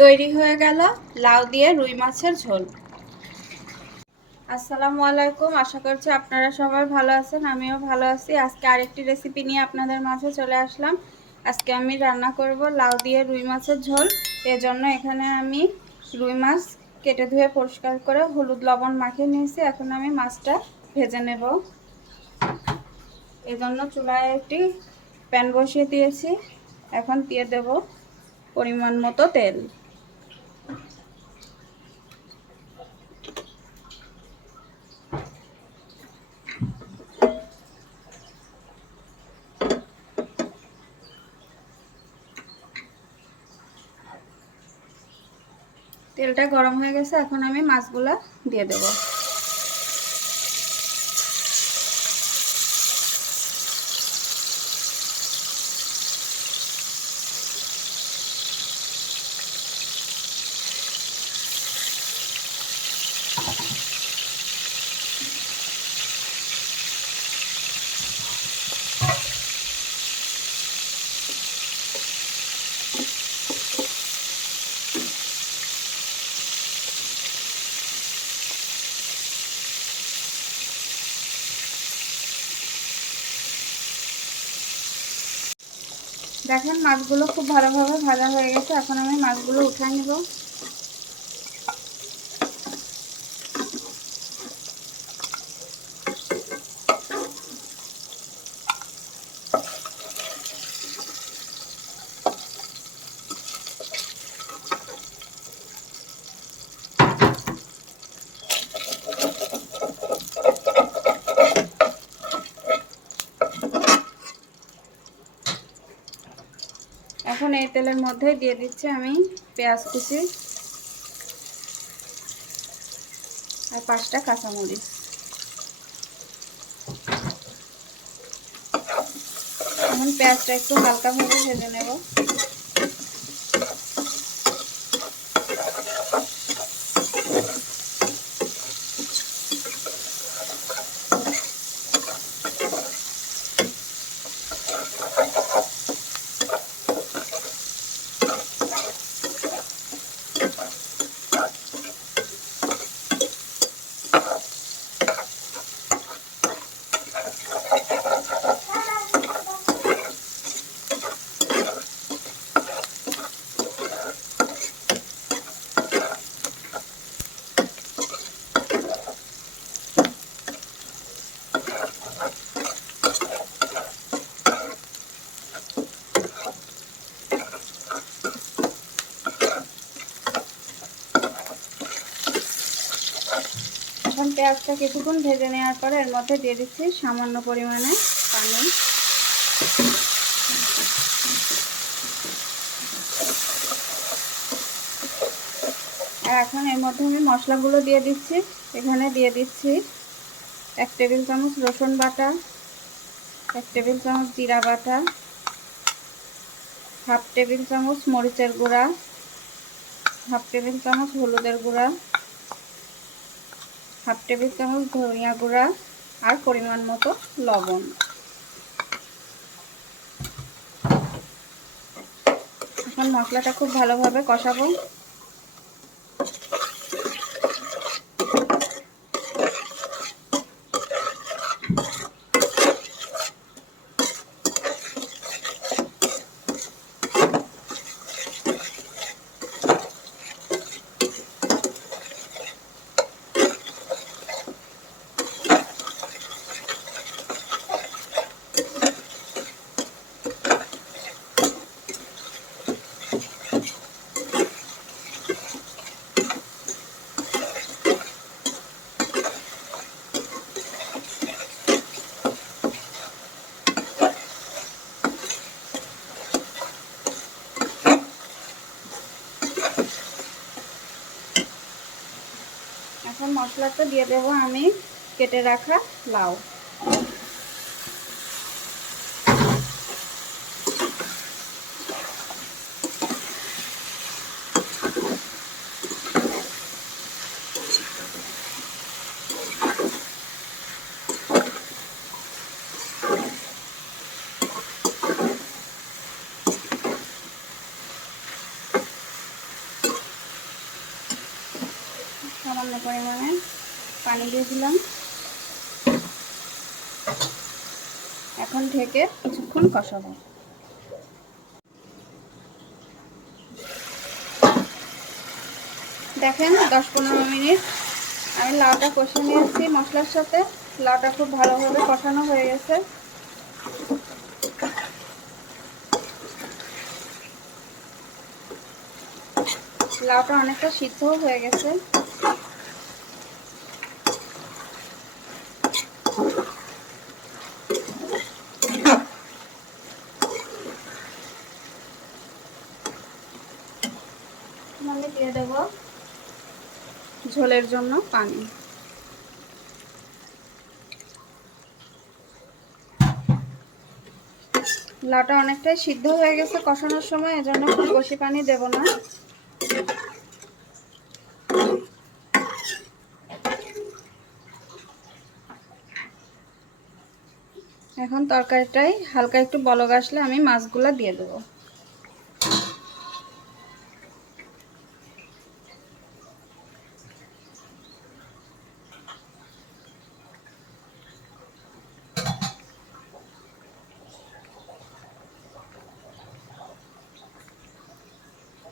তৈরি হয়ে গেল লাউ দিয়ে রুই মাছের ঝোল। আসসালামু আলাইকুম, আশা করছি আপনারা সবাই ভালো আছেন। আমিও ভালো আছি। আজকে আরেকটি রেসিপি নিয়ে আপনাদের মাঝে চলে আসলাম। আজকে আমি রান্না করব লাউ দিয়ে রুই মাছের ঝোল। এজন্য এখানে আমি রুই মাছ কেটে ধুয়ে পরিষ্কার করে হলুদ লবণ মাখিয়ে নিয়েছি। এখন আমি মাছটা ভেজে নেব। এজন্য চুলায় একটি প্যান বসিয়ে দিয়েছি। এখন দিয়ে দেব পরিমাণ মতো তেল। তেলটা গরম হয়ে গেছে, এখন আমি মাছগুলা দিয়ে দেব। দেখেন মাছগুলো খুব ভালোভাবে ভাজা হয়ে গেছে। এখন আমি মাছগুলো উঠিয়ে নিব। এখন এই তেলের মধ্যে দিয়ে দিচ্ছি আমি পেঁয়াজ কুচি আর 5টা কাঁচামরিচ। এখন পেঁয়াজটা একটু হালকাভাবে ভেজে নেব। এখন পেঁয়াজটা কিছুক্ষণ ভেজে নেওয়ার পরে এর মধ্যে দিয়ে দিচ্ছি সামান্য পরিমাণে পানি। আর এখন এর মধ্যে আমি মশলাগুলো দিয়ে দিচ্ছি। এখানে দিয়ে দিচ্ছি 1 টেবিল চামচ রসুন বাটা, 1 টেবিল চামচ জিরা বাটা, 1/2 টেবিল চামচ মরিচের গুঁড়া, 1/2 টেবিল চামচ হলুদের গুঁড়া, 1/2 টেবিল চামচ ধনিয়া গুঁড়া আর পরিমাণ মতো লবণ। এখন মশলাটা খুব ভালোভাবে কষাবো। এখন মশলাটা দিয়ে দেব আমি কেটে রাখা লাউ। সামান্য পরিমাণে পানি দিয়ে দিলাম। এখন ঢেকে কিছুক্ষণ কষাবো। দেখেন 10-15 মিনিট আমি লাউটা কষে নিয়েছি মশলার সাথে। লাউটা খুব ভালোভাবে কষানো হয়ে গেছে। লাউটা অনেকটা সিদ্ধও হয়ে গেছে। আমি দিয়ে দেব ঝোলের জন্য পানি। লাউটা অনেকটাই সিদ্ধ হয়ে গেছে কষানোর সময়, এজন্য খুব বেশি পানি দেব না। এখন তরকারিটাই হালকা একটু বলক আসলে আমি মাছগুলো দিয়ে দেব।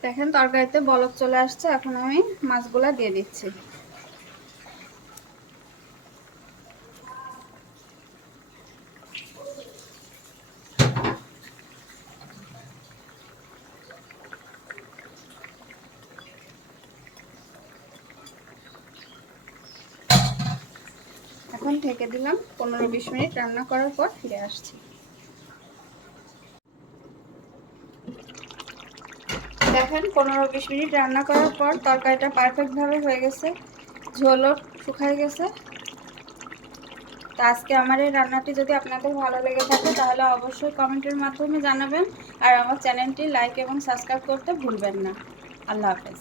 দেখেন তরকারিতে বলক চলে আসছে, এখন আমি মাছগুলো দিয়ে দিচ্ছি। এখন ঢেকে দিলাম। 15-20 মিনিট রান্না করার পর ফিরে আসছি। দেখেন 15-20 মিনিট রান্না করার পর তরকারিটা পারফেক্টভাবে হয়ে গেছে, ঝোলও শুকায় গেছে। তো আজকে আমার এই রান্নাটি যদি আপনাদের ভালো লেগে থাকে তাহলে অবশ্যই কমেন্টের মাধ্যমে জানাবেন, আর আমার চ্যানেলটি লাইক এবং সাবস্ক্রাইব করতে ভুলবেন না। আল্লাহ হাফেজ।